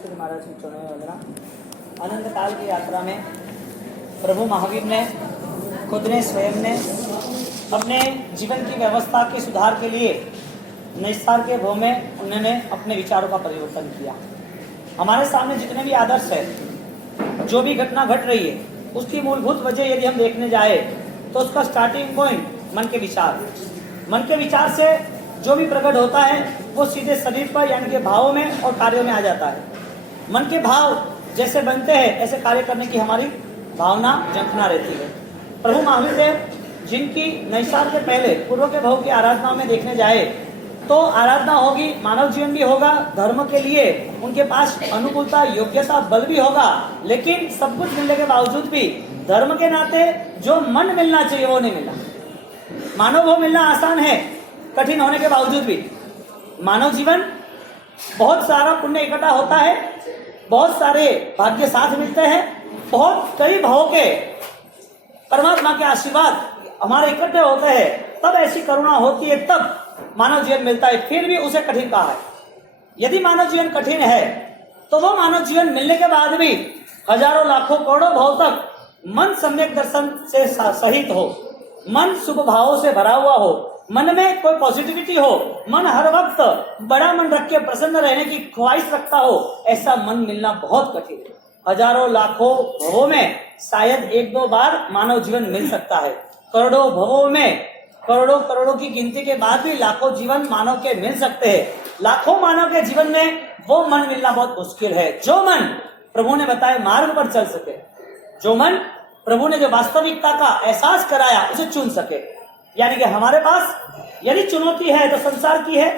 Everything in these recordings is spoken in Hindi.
श्री महाराज की चरणों में वंदना। अनंत काल की यात्रा में प्रभु महावीर ने खुद ने स्वयं ने अपने जीवन की व्यवस्था के सुधार के लिए निस्तार के भव में उन्होंने अपने विचारों का परिवर्तन किया। हमारे सामने जितने भी आदर्श है, जो भी घटना घट रही है, उसकी मूलभूत वजह यदि हम देखने जाए तो उसका स्टार्टिंग पॉइंट मन के विचार। मन के विचार से जो भी प्रकट होता है वो सीधे शरीर पर यानी कि भावों में और कार्यों में आ जाता है। मन के भाव जैसे बनते हैं ऐसे कार्य करने की हमारी भावना झंखना रहती है। प्रभु महावीर देव जिनकी नैसार के पहले पूर्व के भाव की आराधना में देखने जाए तो आराधना होगी, मानव जीवन भी होगा, धर्म के लिए उनके पास अनुकूलता, योग्यता, बल भी होगा, लेकिन सब कुछ मिलने के बावजूद भी धर्म के नाते जो मन मिलना चाहिए वो नहीं मिला। मानव भाव मिलना आसान है, कठिन होने के बावजूद भी। मानव जीवन बहुत सारा पुण्य इकट्ठा होता है, बहुत सारे भाग्य साथ मिलते हैं, बहुत कई भावों के परमात्मा के आशीर्वाद हमारे इकट्ठे होते हैं, तब ऐसी करुणा होती है, तब मानव जीवन मिलता है। फिर भी उसे कठिन कहा है। यदि मानव जीवन कठिन है तो वो मानव जीवन मिलने के बाद भी हजारों लाखों करोड़ों भाव तक मन सम्यक दर्शन से सहित हो, मन शुभ भावों से भरा हुआ हो, मन में कोई पॉजिटिविटी हो, मन हर वक्त बड़ा मन रख के प्रसन्न रहने की ख्वाहिश रखता हो, ऐसा मन मिलना बहुत कठिन है। हजारों लाखों भवों में शायद एक दो बार मानव जीवन मिल सकता है। करोड़ों भवों में करोड़ों करोड़ों की गिनती के बाद भी लाखों जीवन मानव के मिल सकते हैं। लाखों मानव के जीवन में वो मन मिलना बहुत मुश्किल है जो मन प्रभु ने बताया मार्ग पर चल सके, जो मन प्रभु ने जो वास्तविकता का एहसास कराया उसे चुन सके। यानी कि हमारे पास यदि चुनौती है तो संसार की है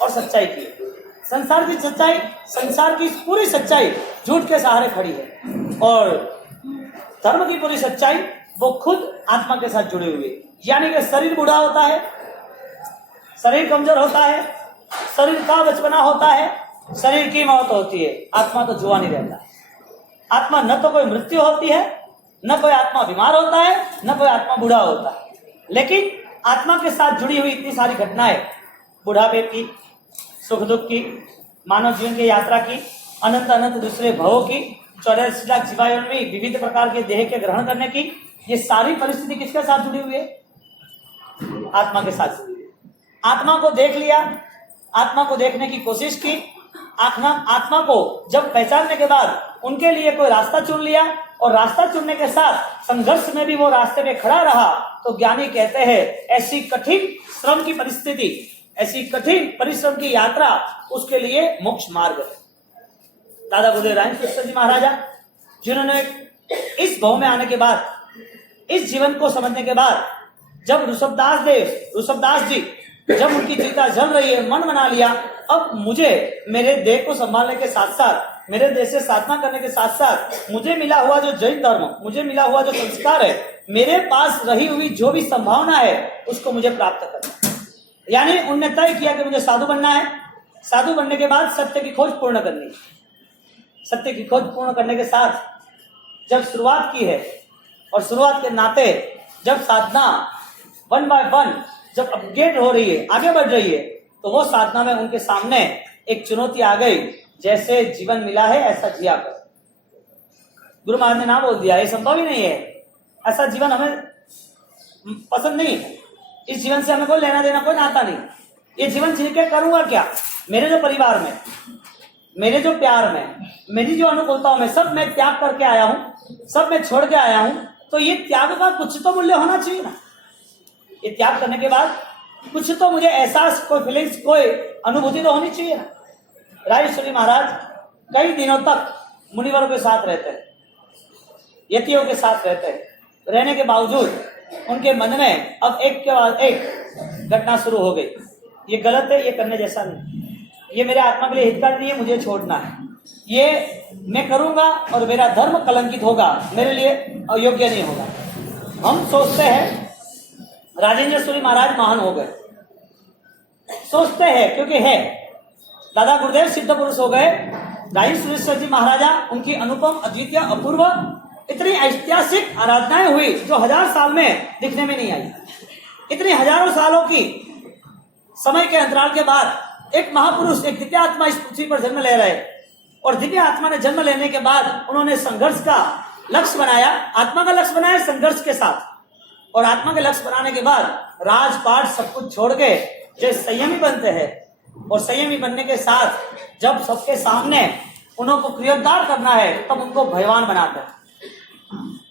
और सच्चाई की है। संसार की सच्चाई, संसार की पूरी सच्चाई झूठ के सहारे खड़ी है, और धर्म की पूरी सच्चाई वो खुद आत्मा के साथ जुड़ी हुई है। यानी कि शरीर बूढ़ा होता है, शरीर कमजोर होता है, शरीर का बचपना होता है, शरीर की मौत होती है, आत्मा तो जुआ नहीं रहता। आत्मा न तो कोई मृत्यु होती है, न कोई आत्मा बीमार होता है, न कोई आत्मा बूढ़ा होता है। लेकिन आत्मा के साथ जुड़ी हुई इतनी सारी घटनाएं, बुढ़ापे की, सुख दुख की, मानव जीवन की यात्रा की, अनंत अनंत दूसरे भवों की, 84 लाख जीवाणु में विविध प्रकार के देह के ग्रहण करने की, ये सारी परिस्थिति किसके साथ जुड़ी हुई है? आत्मा के साथ जुड़ी हुई है। आत्मा को देख लिया, आत्मा को देखने की कोशिश की, आत्मा को जब पहचानने के बाद उनके लिए कोई रास्ता चुन लिया, और रास्ता चुनने के साथ संघर्ष में भी वो रास्ते में खड़ा रहा, तो ज्ञानी कहते हैं ऐसी कठिन श्रम की परिस्थिति, ऐसी कठिन परिश्रम की यात्रा उसके लिए मोक्ष मार्ग है। दादा गुरुदेव रामकृष्ण जी महाराजा जिन्होंने इस भाव में आने के बाद, इस जीवन को समझने के बाद, जब ऋषभदास जी जब उनकी चिता जल रही है, मन बना लिया अब मुझे मेरे देह को संभालने के साथ साथ, मेरे देह से साधना करने के साथ साथ मुझे मिला हुआ जो जैन धर्म, मुझे मिला हुआ जो संस्कार है, मेरे पास रही हुई जो भी संभावना है उसको मुझे प्राप्त करना। यानी उन्होंने तय किया कि मुझे साधु बनना है। साधु बनने के बाद सत्य की खोज पूर्ण करनी है। सत्य की खोज पूर्ण करने के साथ जब शुरुआत की है, और शुरुआत के नाते जब साधना 1 by 1 जब अपग्रेड हो रही है, आगे बढ़ रही है, तो वो साधना में उनके सामने एक चुनौती आ गई, जैसे जीवन मिला है ऐसा जिया कर। गुरु महाराज ने ना बोल दिया ये संभव ही नहीं है, ऐसा जीवन हमें पसंद नहीं है, इस जीवन से हमें कोई लेना देना, कोई नाता नहीं, ये जीवन जी के करूंगा क्या? मेरे जो परिवार में, मेरे जो प्यार में, मेरी जो अनुकूलताओं में सब मैं त्याग करके आया हूं, सब मैं छोड़ के आया हूं, तो ये त्याग का कुछ तो मूल्य होना चाहिए ना। ये त्याग करने के बाद कुछ तो मुझे एहसास, कोई फीलिंग्स, कोई अनुभूति तो होनी चाहिए ना। राजेश्वरी महाराज कई दिनों तक मुनिवरों के साथ रहते हैं, यतियों के साथ रहते हैं, रहने के बावजूद उनके मन में अब एक के बाद एक घटना शुरू हो गई। ये गलत है, ये करने जैसा नहीं, ये मेरे आत्मा के लिए हितकारी नहीं है, मुझे छोड़ना है, ये मैं करूंगा और मेरा धर्म कलंकित होगा, मेरे लिए अयोग्य नहीं होगा। हम सोचते हैं राजेंद्र महाराज महान हो गए, सोचते हैं क्योंकि है दादा गुरुदेव सिद्ध पुरुष हो गए। राजेंद्र जी महाराजा, उनकी अनुपम, अद्वितीय, अपूर्व इतनी ऐतिहासिक आराधनाएं हुई जो 1000 साल में दिखने में नहीं आई। इतनी हजारों सालों की समय के अंतराल के बाद एक महापुरुष, एक दिव्य आत्मा इस पृथ्वी पर जन्म ले रहे, और दिव्य आत्मा ने जन्म लेने के बाद उन्होंने संघर्ष का लक्ष्य बनाया, आत्मा का लक्ष्य बनाया संघर्ष के साथ। और आत्मा के लक्ष्य बनाने के बाद राजपाट सब कुछ छोड़ के जो संयमी बनते हैं, और संयमी बनने के साथ जब सबके सामने उनको क्रियोद्धार करना है तब उनको भयवान बनाते हैं,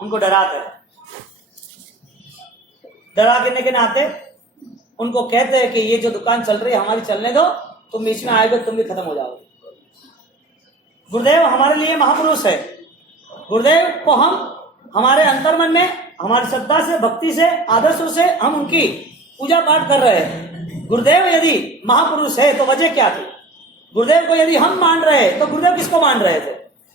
उनको डराते हैं। डरा के नाते उनको कहते हैं कि ये जो दुकान चल रही है हमारी चलने दो, तुम बीच में आएगे तुम भी खत्म हो जाओगे। गुरुदेव हमारे लिए महापुरुष है। गुरुदेव को हम हमारे अंतर्मन में हमारी श्रद्धा से, भक्ति से, आदर्शों से हम उनकी पूजा पाठ कर रहे हैं। गुरुदेव यदि महापुरुष है तो वजह क्या थी? गुरुदेव को यदि हम मान रहे तो गुरुदेव किसको मान रहे थे?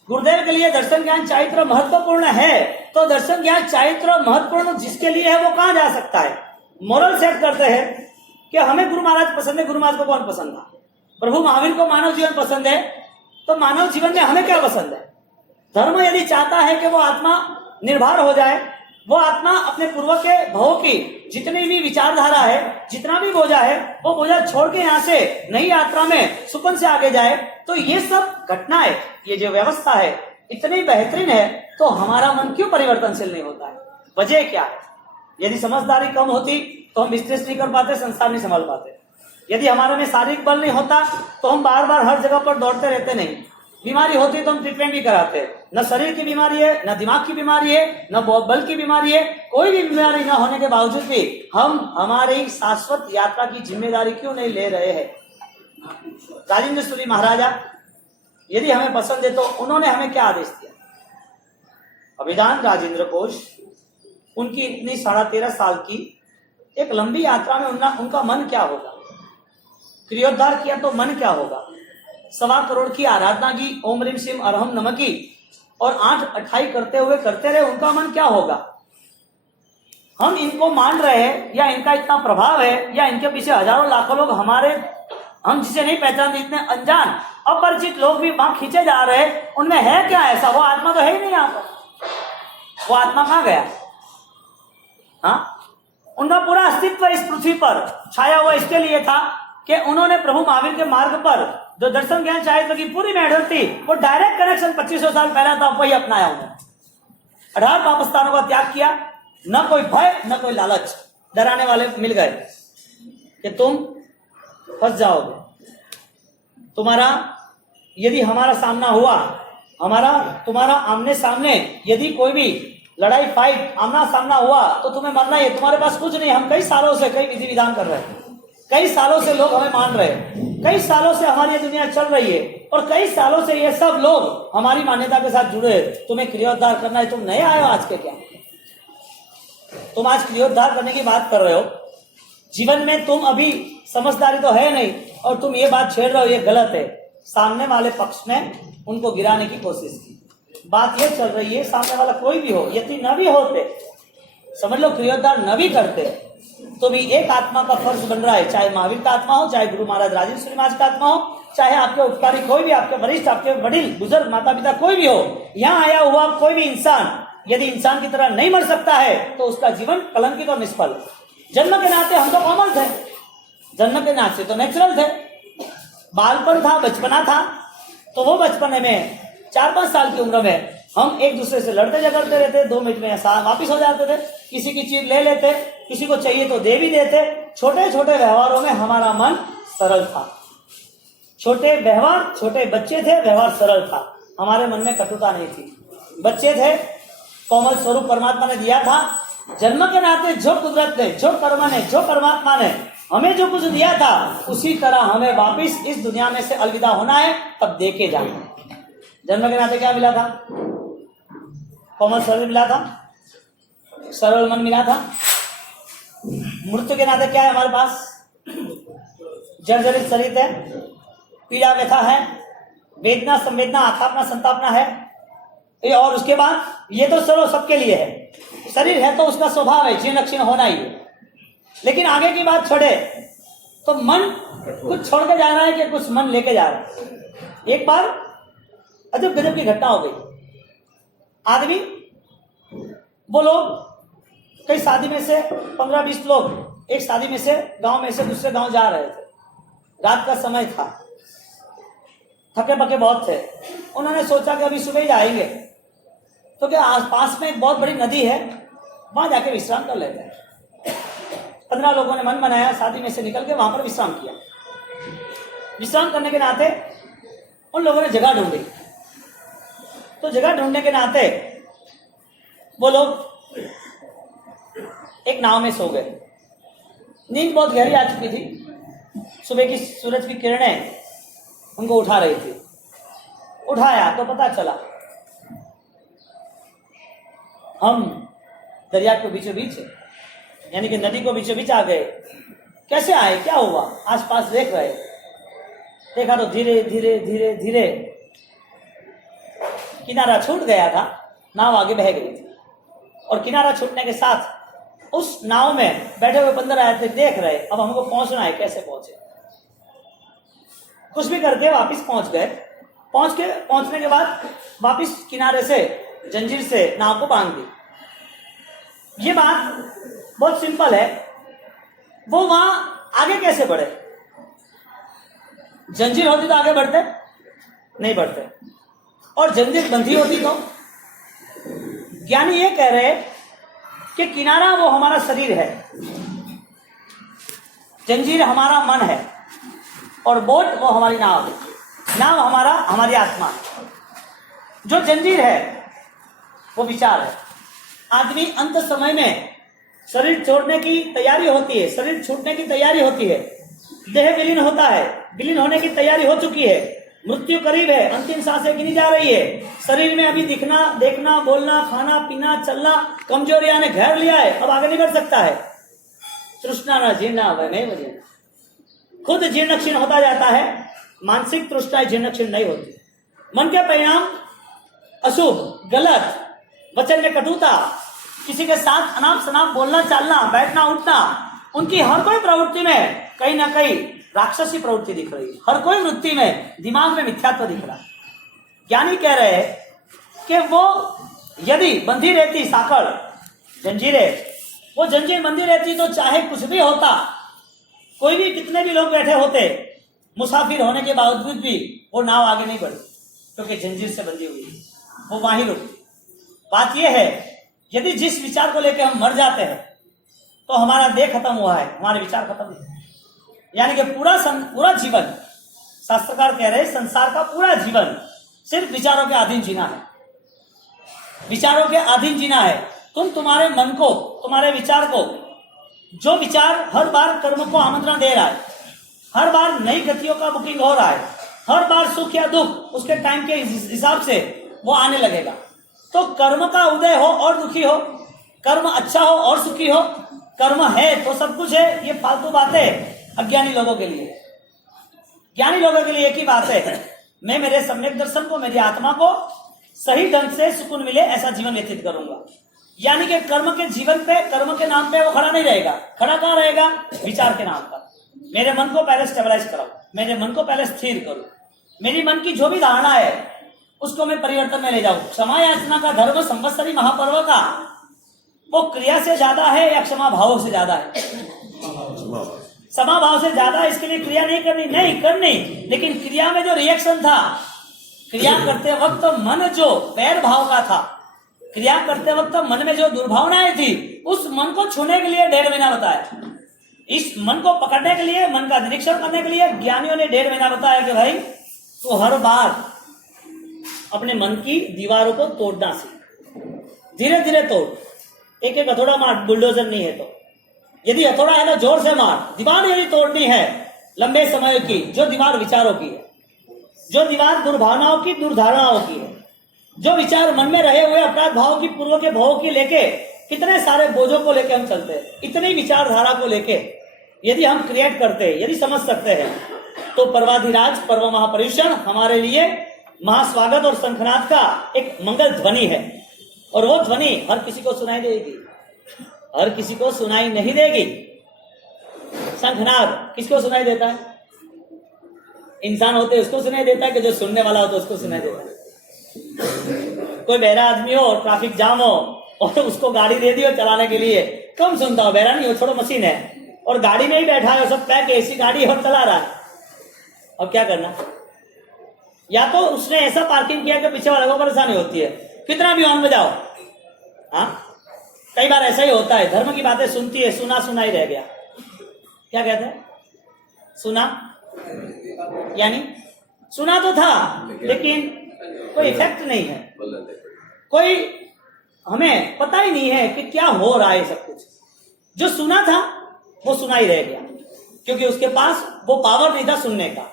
गुरुदेव के लिए दर्शन ज्ञान चारित्र महत्वपूर्ण है, तो दर्शन ज्ञान चारित्र महत्वपूर्ण जिसके लिए है वो कहाँ जा सकता है? मोरल सेट करते हैं कि हमें गुरु महाराज पसंद है। गुरु महाराज को कौन पसंद था? प्रभु महावीर को मानव जीवन पसंद है, तो मानव जीवन में हमें क्या पसंद है? धर्म यदि चाहता है कि वो आत्मा निर्भर हो जाए, वो आत्मा अपने पूर्व के भवों की जितनी भी विचारधारा है, जितना भी बोझा है, वो बोझा छोड़ के यहाँ से नई यात्रा में सुकून से आगे जाए, तो ये सब घटनाएं, ये जो व्यवस्था है इतनी बेहतरीन है, तो हमारा मन क्यों परिवर्तनशील नहीं होता है? वजह क्या है? यदि समझदारी कम होती तो हम बिजनेस नहीं कर पाते, संसार नहीं संभाल पाते। यदि हमारे में शारीरिक बल नहीं होता तो हम बार बार हर जगह पर दौड़ते रहते नहीं। बीमारी होती तो हम ट्रीटमेंट भी कराते। न शरीर की बीमारी है, न दिमाग की बीमारी है, न बल की बीमारी है, कोई भी बीमारी न होने के बावजूद भी हम हमारी शाश्वत यात्रा की जिम्मेदारी क्यों नहीं ले रहे हैं? राजेंद्र सूरी महाराजा यदि हमें पसंद है तो उन्होंने हमें क्या आदेश दिया? अभिधान राजेंद्र कोश, उनकी इतनी 13.5 साल की एक लंबी यात्रा में उनका मन क्या होगा? क्रियोद्धार किया तो मन क्या होगा? 1.25 करोड़ की आराधना की, ओम रीम सिम अरहम नमः की, और 8 अठाई करते रहे, उनका मन क्या होगा? हम इनको मान रहे हैं या इनका इतना प्रभाव है, या इनके पीछे हजारों लाखों लोग हम जिसे नहीं पहचानते, इतने अनजान अपरिचित लोग भी वहां खींचे जा रहे हैं, उनमें है क्या ऐसा? वो आत्मा तो है ही नहीं यहाँ पर। वो आत्मा कहाँ गया? हाँ, उनका पूरा अस्तित्व इस पृथ्वी पर छाया हुआ इसके लिए था कि उन्होंने प्रभु महावीर के मार्ग पर जो दर्शन ज्ञान चारित्र की पूरी मेहनत थी, वो डायरेक्ट कनेक्शन 2500 साल पहला था, वही अपनाया उन्होंने। 18 पापस्थानों का त्याग किया, न कोई भय न कोई लालच। डराने वाले मिल गए कि तुम फंस जाओगे। तुम्हारा यदि हमारा सामना हुआ, तुम्हारा आमने सामने यदि कोई भी लड़ाई फाइट आमना सामना हुआ तो तुम्हें मरना ही है। तुम्हारे पास कुछ नहीं। हम कई सालों से कई विधि विधान कर रहे हैं, कई सालों से लोग हमें मान रहे हैं, कई सालों से हमारी दुनिया चल रही है, और कई सालों से ये सब लोग हमारी मान्यता के साथ जुड़े हैं। तुम्हें क्रियोद्धार करना है, तुम नए आए हो आज के क्या? तुम आज क्रियोद्धार करने की बात कर रहे हो। जीवन में तुम अभी समझदारी तो है नहीं, और तुम ये बात छेड़ रहे हो, ये गलत है। सामने वाले पक्ष ने उनको गिराने की कोशिश की। बात ये चल रही है, सामने वाला कोई भी हो, यदि न भी होते, समझ लो क्रियोद्धार न भी करते, तो भी एक आत्मा का फर्ज बन रहा है, चाहे महावीर का आत्मा हो, चाहे गुरु महाराज राजेंद्र सूरी महाराज का आत्मा हो, चाहे आपके उपकारी कोई भी, आपके वरिष्ठ, आपके वडील बुजुर्ग माता पिता कोई भी हो। यहाँ आया हुआ कोई भी इंसान यदि इंसान की तरह नहीं मर सकता है तो उसका जीवन कलंकित और निष्फल। जन्म के नाते हम तो कॉमन थे, जन्म के नाते तो नेचुरल थे। बालपन था, बचपना था, तो वो बचपने में 4-5 साल की उम्र में हम एक दूसरे से लड़ते झगड़ते रहते, 2 मिनट में वापिस हो जाते थे। किसी की चीज ले लेते, किसी को चाहिए तो दे भी देते। छोटे छोटे व्यवहारों में हमारा मन सरल था। छोटे व्यवहार, छोटे बच्चे थे, व्यवहार सरल था। हमारे मन में कटुता नहीं थी। बच्चे थे, कोमल स्वरूप परमात्मा ने दिया था। जन्म के नाते जो कुदरत ने, जो कर्म ने, जो परमात्मा ने हमें जो कुछ दिया था, उसी तरह हमें वापिस इस दुनिया में से अलविदा होना है, तब देके जाना। जन्म के नाते क्या मिला था? कोमल शरीर मिला था, सरल मन मिला था। मृत्यु के नाते क्या है हमारे पास? जर्जरित शरीर है, पीड़ा व्यथा है, वेदना संवेदना आतापना संतापना है, और उसके बाद ये तो चलो सबके लिए है। शरीर है तो उसका स्वभाव है, जीर्ण क्षीण होना ही है। लेकिन आगे की बात छोड़े तो मन कुछ छोड़ के जा रहा है कि कुछ मन लेके जा रहा है। एक बार अजब गजब की घटना हो गई। आदमी, वो लोग कई शादी में से 15-20 लोग एक शादी में से गांव में से दूसरे गांव जा रहे थे। रात का समय था, थके पके बहुत थे। उन्होंने सोचा कि अभी सुबह ही आएंगे, तो क्या आसपास में एक बहुत बड़ी नदी है, वहां जाके विश्राम कर लेते हैं। 15 लोगों ने मन बनाया, शादी में से निकल के वहां पर विश्राम किया। विश्राम करने के नाते उन लोगों ने जगह ढूंढी, तो जगह ढूंढने के नाते वो लोग एक नाव में सो गए। नींद बहुत गहरी आ चुकी थी, सुबह की सूरज की किरणें उनको उठा रही थी। उठाया तो पता चला हम दरिया के बीचों बीच, यानी कि नदी को बीचों बीच आ गए। कैसे आए, क्या हुआ, आसपास देख रहे, देखा तो धीरे धीरे धीरे धीरे किनारा छूट गया था, नाव आगे बह गई थी। और किनारा छूटने के साथ उस नाव में बैठे हुए 15 आए थे, देख रहे अब हमको पहुंचना है, कैसे पहुंचे। कुछ भी करके वापस पहुंच गए। पहुंचने के बाद वापस किनारे से जंजीर से नाव को बांध दी। ये बात बहुत सिंपल है, वो वहां आगे कैसे बढ़े? जंजीर होती तो आगे बढ़ते नहीं बढ़ते, और जंजीर बंधी होती तो। ज्ञानी ये कह रहे कि किनारा वो हमारा शरीर है, जंजीर हमारा मन है, और बोट वो हमारी नाव है। नाव हमारी आत्मा। जो जंजीर है वो विचार है। आदमी अंत समय में शरीर छोड़ने की तैयारी होती है, शरीर छूटने की तैयारी होती है, देह विलीन होता है, विलीन होने की तैयारी हो चुकी है, मृत्यु करीब है, अंतिम सांसें गिनी जा रही है। शरीर में अभी दिखना, देखना, बोलना, खाना, पीना, चलना, कमजोरियां ने घेर लिया है, अब आगे नहीं बढ़ सकता है। तृष्णा न जीर्णा वैमेव जीर्णा, खुद जीर्ण क्षीण होता जाता है, मानसिक तृष्णा जीर्ण क्षीण नहीं होती। मन के परिणाम अशुभ, गलत, वचन में कटुता, किसी के साथ अनाप शनाप बोलना, चालना, बैठना, उठना, उनकी हर कोई प्रवृत्ति में कहीं ना कहीं राक्षसी प्रवृत्ति दिख रही है। हर कोई वृत्ति में, दिमाग में मिथ्यात्व दिख रहा है। ज्ञानी कह रहे हैं कि वो यदि बंधी रहती साकड़, जंजीरें, वो जंजीर बंधी रहती तो चाहे कुछ भी होता, कोई भी, कितने भी लोग बैठे होते, मुसाफिर होने के बावजूद भी वो नाव आगे नहीं बढ़ती, क्योंकि जंजीर से बंधी हुई, वो वहां ही रुकती। बात यह है, यदि जिस विचार को लेकर हम मर जाते हैं तो हमारा देह खत्म हुआ है, हमारे विचार खत्म नहीं। यानी कि पूरा जीवन, शास्त्रकार कह रहे हैं, संसार का पूरा जीवन सिर्फ विचारों के अधीन जीना है। विचारों के अधीन जीना है। तुम्हारे मन को, तुम्हारे विचार को, जो विचार हर बार कर्म को आमंत्रण दे रहा है, हर बार नई गतियों का बुकिंग हो रहा है, हर बार सुख या दुख उसके टाइम के हिसाब से वो आने लगेगा। तो कर्म का उदय हो और दुखी हो, कर्म अच्छा हो और सुखी हो, कर्म है तो सब कुछ है, ये फालतू बातें अज्ञानी लोगों के लिए। ज्ञानी लोगों के लिए एक ही बात है, मैं मेरे सम्यक दर्शन को, मेरी आत्मा को सही ढंग से सुकून मिले ऐसा जीवन व्यतीत करूंगा। यानी कि कर्म के जीवन पे, कर्म के नाम पे वो खड़ा नहीं रहेगा। खड़ा कहाँ रहेगा? विचार के नाम पर। मेरे मन को पहले स्टेबलाइज कराओ, मेरे मन को पहले स्थिर करो, मेरी मन की जो भी धारणा है उसको मैं परिवर्तन में ले जाऊं। क्षमा याचना का धर्म संवत्सरी महापर्व का वो क्रिया से ज्यादा है या क्षमा भाव से ज्यादा है? क्षमा भाव से ज्यादा। इसके लिए क्रिया नहीं करनी, लेकिन क्रिया में जो रिएक्शन था, क्रिया करते वक्त मन जो वैर भाव का था, क्रिया करते वक्त मन में जो दुर्भावनाएं थी, उस मन को छूने के लिए 1.5 महीना बताया। इस मन को पकड़ने के लिए, मन का निरीक्षण करने के लिए ज्ञानियों ने 1.5 महीना बताया कि भाई तो हर बार अपने मन की दीवारों को तोड़ना सीख, धीरे धीरे तोड़, एक एक हथौड़ा मार, बुलडोजर नहीं है तो। यदि हथौड़ा है तो जोर से मार। दीवार यदि तोड़नी है लंबे समय की, जो दीवार विचारों की है, जो दीवार दुर्भावनाओं की, दुर्धारणाओं की है, जो विचार मन में रहे हुए अपराध भाव की, पूर्व के भाव की लेके, कितने सारे बोझों को लेके हम चलते हैं, इतनी विचारधारा को लेके यदि हम क्रिएट करते हैं, यदि समझ सकते हैं, तो पर्वाधिराज पर्व महापर्युषण हमारे लिए महास्वागत और शंखनाद का एक मंगल ध्वनि है। और वो ध्वनि हर किसी को सुनाई देगी, हर किसी को सुनाई नहीं देगी। शंखनाद किसको सुनाई देता है? इंसान होते उसको सुनाई देता है, कि जो सुनने वाला हो तो उसको सुनाई देता है। कोई बहरा आदमी हो, ट्रैफिक जाम हो और उसको गाड़ी दे दी हो चलाने के लिए, कम सुनता हो? बहरा नहीं हो, छोड़ो, मशीन है, और गाड़ी में ही बैठा है, सब पैक, ऐसी गाड़ी और चला रहा है, अब क्या करना? या तो उसने ऐसा पार्किंग किया कि पीछे वाले को परेशानी होती है, कितना भी हॉर्न बजाओ। हाँ, कई बार ऐसा ही होता है, धर्म की बातें सुनती है, सुना सुना ही रह गया। क्या कहते हैं? सुना यानी सुना तो था लेकिन कोई इफेक्ट नहीं है, कोई हमें पता ही नहीं है कि क्या हो रहा है। सब कुछ जो सुना था वो सुना ही रह गया, क्योंकि उसके पास वो पावर नहीं था सुनने का।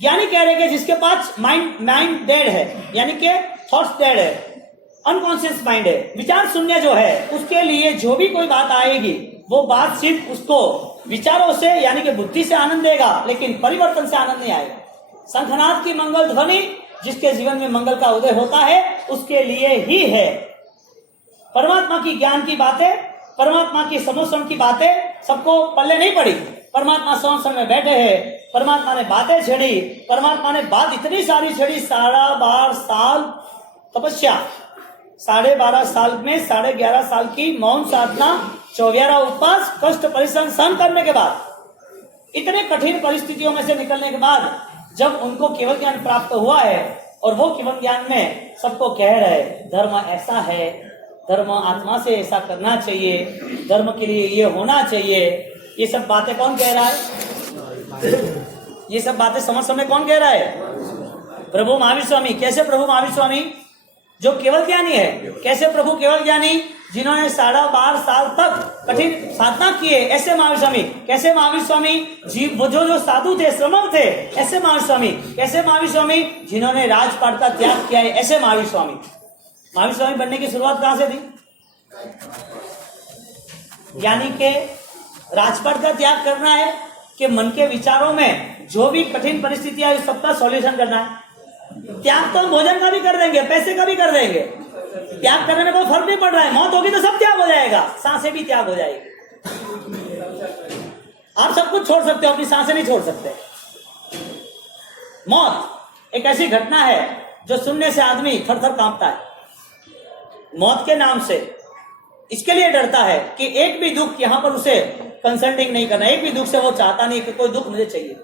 यानी कह रहे कि जिसके पास माइंड डेड है, यानी कि थॉट्स डेड है, अनकॉन्शियस माइंड है, विचार शून्य जो है, उसके लिए जो भी कोई बात आएगी वो बात सिर्फ उसको विचारों से यानी कि बुद्धि से आनंद देगा, लेकिन परिवर्तन से आनंद नहीं आएगा। शंखनाद की मंगल ध्वनि जिसके जीवन में मंगल का उदय होता है उसके लिए ही है। परमात्मा की ज्ञान की बातें, परमात्मा की समोषण की बातें सबको पल्ले नहीं पड़ी। परमात्मा समोषण में बैठे हैं, परमात्मा ने बातें छेड़ी, परमात्मा ने बात इतनी सारी छेड़ी, 12.5 साल तपस्या, 12.5 साल में 11.5 साल की मौन साधना, 24 उपवास, कष्ट परिश्रम सहन करने के बाद, इतने कठिन परिस्थितियों में से निकलने के बाद जब उनको केवल ज्ञान प्राप्त हुआ है और वो केवल ज्ञान में सबको कह रहे धर्म ऐसा है, धर्म आत्मा से ऐसा करना चाहिए, धर्म के लिए ये होना चाहिए, ये सब बातें कौन कह रहा है? ये सब बातें समझ समय कौन कह रहा है? प्रभु महावीर स्वामी। कैसे प्रभु महावीर स्वामी? जो केवल ज्ञानी है। कैसे प्रभु केवल ज्ञानी? जिन्होंने 12.5 साल तक कठिन साधना की है, ऐसे महावीर स्वामी। कैसे महावीर स्वामी? वो जो साधु थे, श्रमण थे, ऐसे महावीर स्वामी। कैसे महावीर स्वामी? जिन्होंने राजपाट का त्याग किया है, ऐसे महावीर स्वामी। महावीर स्वामी बनने की शुरुआत कहां से थी? यानी कि राजपाट का त्याग करना है कि मन के विचारों में जो भी कठिन परिस्थितियां है सबका सॉल्यूशन करना है। त्याग तो हम भोजन का भी कर देंगे, पैसे का भी कर देंगे, त्याग करने में कोई फर्क नहीं पड़ रहा है। मौत होगी तो सब त्याग हो जाएगा, सांसें भी त्याग हो जाएगी। आप सब कुछ छोड़ सकते हो, अपनी सांसें नहीं छोड़ सकते। मौत एक ऐसी घटना है जो सुनने से आदमी थर थर कांपता है। मौत के नाम से इसके लिए डरता है कि एक भी दुख यहां पर उसे कंसल्टिंग नहीं करना, एक भी दुख से वो चाहता नहीं कि कोई दुख मुझे चाहिए।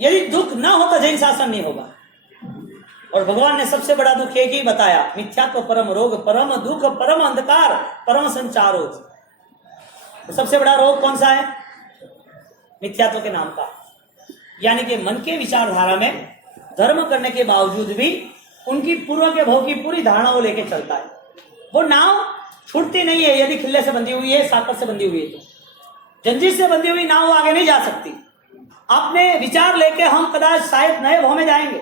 यदि दुख ना हो तो जैन शासन नहीं होगा। और भगवान ने सबसे बड़ा दुख एक ही बताया, मिथ्यात्व परम रोग, परम दुख, परम अंधकार, परम संचारो। तो सबसे बड़ा रोग कौन सा है? मिथ्यात्व के नाम का। यानी कि मन के विचारधारा में धर्म करने के बावजूद भी उनकी पूर्व के भोग की पूरी धारणा को लेकर चलता है। वो नाव छूटती नहीं है, यदि खिल्ले से बंधी हुई है, साकर से बंधी हुई है तो। जंजीर से बंधी हुई नाव आगे नहीं जा सकती। अपने विचार लेके हम कदाच शायद नए भाव में जाएंगे,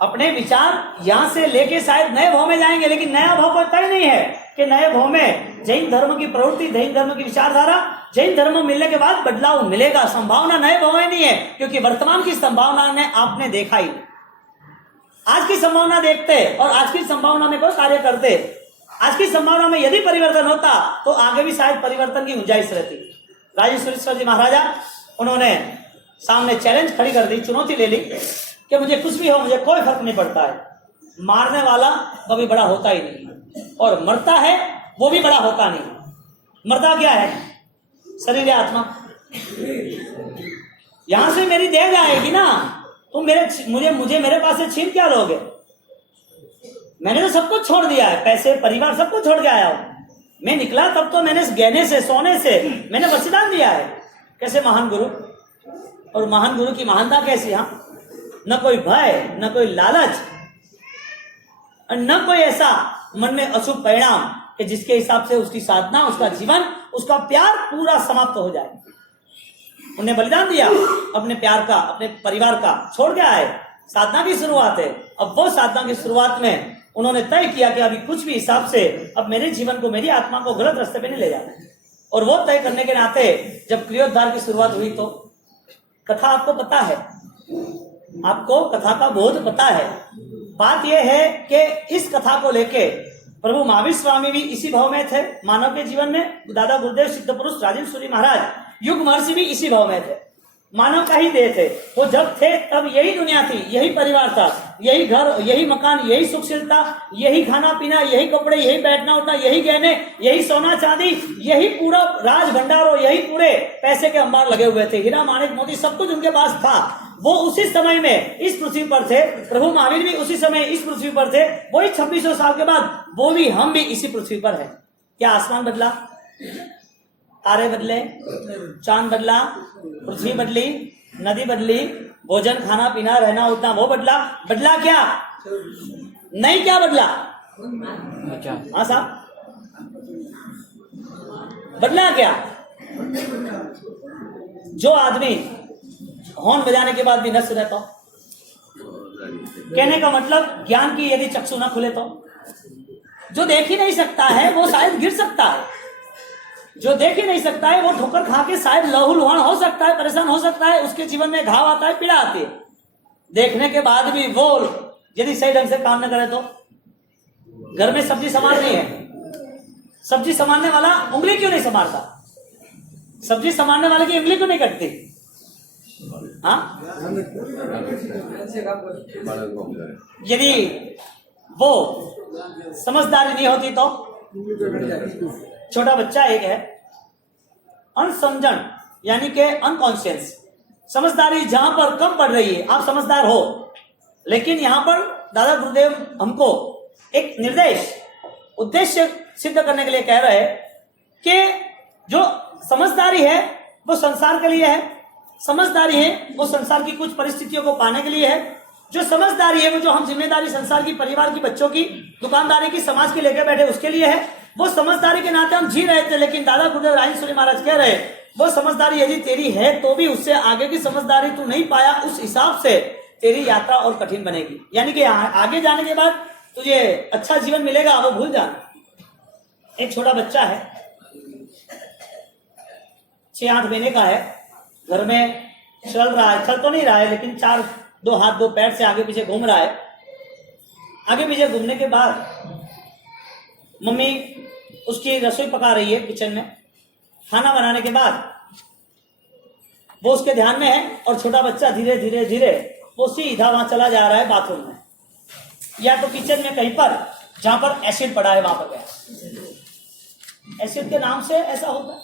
अपने विचार यहां से लेके शायद नए भाव में जाएंगे, लेकिन नया भाव कोई तय नहीं है कि नए भाव में जैन धर्म की प्रवृत्ति, जैन धर्म की विचारधारा, जैन धर्म मिलने के बाद बदलाव मिलेगा। संभावना नए भाव में नहीं है, क्योंकि वर्तमान की संभावना ने आपने देखा ही। आज की संभावना देखते और आज की संभावना में कोई कार्य करते, आज की संभावना में यदि परिवर्तन होता तो आगे भी शायद परिवर्तन की गुंजाइश रहती। राजेश्वरेश्वर जी महाराजा, उन्होंने सामने चैलेंज खड़ी कर दी, चुनौती ले ली कि मुझे कुछ भी हो, मुझे कोई फर्क नहीं पड़ता है। मारने वाला कभी बड़ा होता ही नहीं, और मरता है वो भी बड़ा होता नहीं। मरता क्या है? शरीर या आत्मा। यहां से मेरी देह जाएगी ना, तुम मुझे मेरे पास से छीन क्या लोगे? मैंने तो सब कुछ छोड़ दिया है, पैसे, परिवार, सब कुछ छोड़ के आया हूं। मैं निकला तब तो मैंने गहने से, सोने से मैंने बलिदान दिया है। कैसे महान गुरु, और महान गुरु की महानता कैसी? हाँ, न कोई भय, न कोई लालच, और न कोई ऐसा मन में अशुभ परिणाम कि जिसके हिसाब से उसकी साधना, उसका जीवन, उसका प्यार पूरा समाप्त हो जाए। उन्हें बलिदान दिया अपने प्यार का, अपने परिवार का, छोड़ के आए। साधना की शुरुआत है। अब वो साधना की शुरुआत में उन्होंने तय किया कि अभी कुछ भी हिसाब से अब मेरे जीवन को, मेरी आत्मा को गलत रास्ते पे नहीं ले जाना। और वो तय करने के नाते जब क्रियोद्धार की शुरुआत हुई तो कथा आपको पता है, आपको कथा का बोध पता है। बात यह है कि इस कथा को लेके प्रभु महावीर स्वामी भी इसी भाव में थे। मानव के जीवन में दादा गुरुदेव सिद्ध पुरुष राजेंद्र सूरी महाराज, युग महर्षि भी इसी भाव में थे। मानव का ही देह थे। वो जब थे तब यही दुनिया थी, यही परिवार था, यही घर, यही मकान, यही सुखशीलता, यही खाना पीना, यही कपड़े, यही बैठना उठना, यही गहने, यही सोना चांदी, यही पूरा राज भंडार और यही पूरे पैसे के अंबार लगे हुए थे। हीरा माणिक मोती सब कुछ उनके पास था। वो उसी समय में इस पृथ्वी पर थे, प्रभु महावीर भी उसी समय इस पृथ्वी पर थे, वही 2600 साल के बाद वो भी हम भी इसी पृथ्वी पर है। क्या आसमान बदला, तारे बदले, चांद बदला, पृथ्वी बदली, नदी बदली, भोजन खाना पीना रहना उठना वो बदला, बदला क्या नहीं, क्या बदला? हाँ साहब, बदला क्या? जो आदमी हॉर्न बजाने के बाद भी नष्ट रहता, कहने का मतलब ज्ञान की यदि चक्षु न खुले तो, जो देख ही नहीं सकता है वो शायद गिर सकता है, जो देख ही नहीं सकता है वो ठोकर खा के शायद लहूलुहान हो सकता है, परेशान हो सकता है, उसके जीवन में घाव आता है, पीड़ा आती है। देखने के बाद भी वो यदि सही ढंग से काम न करे तो, घर में सब्जी संभालनी है, सब्जी संभालने वाला उंगली क्यों नहीं संभालता? सब्जी संभालने वाले की उंगली क्यों नहीं कटती? हाँ, यदि वो समझदारी नहीं होती तो। छोटा बच्चा एक है, अनसमझन यानी कि अनकॉन्शियस, समझदारी जहां पर कम पड़ रही है, आप समझदार हो, लेकिन यहां पर दादा गुरुदेव हमको एक निर्देश उद्देश्य सिद्ध करने के लिए कह रहे हैं कि जो समझदारी है वो संसार के लिए है, समझदारी है वो संसार की कुछ परिस्थितियों को पाने के लिए है, जो समझदारी है वो जो हम जिम्मेदारी संसार की, परिवार की, बच्चों की, दुकानदारी की, समाज की लेकर बैठे उसके लिए है। वो समझदारी के नाते हम जी रहे थे, लेकिन दादा गुरुदेव राजेश्वरी महाराज कह रहे वो समझदारी यदि तेरी है तो भी उससे आगे की समझदारी तू नहीं पाया, उस हिसाब से तेरी यात्रा और कठिन बनेगी। यानी कि आगे जाने के बाद तुझे अच्छा जीवन मिलेगा वो भूल जाना। एक छोटा बच्चा है, 6-8 महीने का है, घर में चल रहा है, चल तो नहीं रहा है लेकिन 2 हाथ 2 पैर से आगे पीछे घूम रहा है। आगे पीछे घूमने के बाद मम्मी उसकी रसोई पका रही है किचन में, खाना बनाने के बाद वो उसके ध्यान में है और छोटा बच्चा धीरे धीरे धीरे वो सीधा वहां चला जा रहा है बाथरूम में, या तो किचन में कहीं पर जहां पर एसिड पड़ा है वहां पर गया। एसिड के नाम से ऐसा होता है।